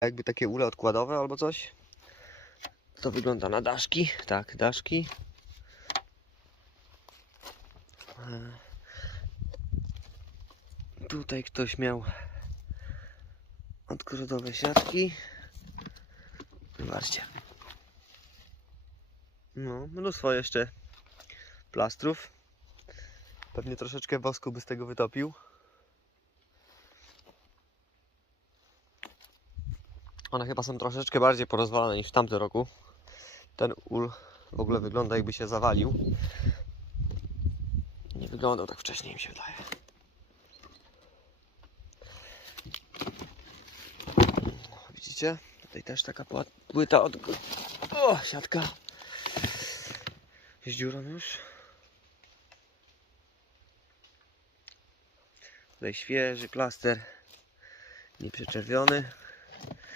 jakby takie ule odkładowe albo coś. To wygląda na daszki. Tak, daszki. E, Tutaj ktoś miał odgrodowe siatki. Zobaczcie. No, mnóstwo jeszcze plastrów. Pewnie troszeczkę wosku by z tego wytopił. One chyba są troszeczkę bardziej porozwalane niż w tamtym roku. Ten ul w ogóle wygląda jakby się zawalił. Nie wyglądał tak wcześniej mi się wydaje. Widzicie? Tutaj też taka płyta od... O, siatka. Z dziurą już. Tutaj świeży plaster. Nieprzeczerwiony.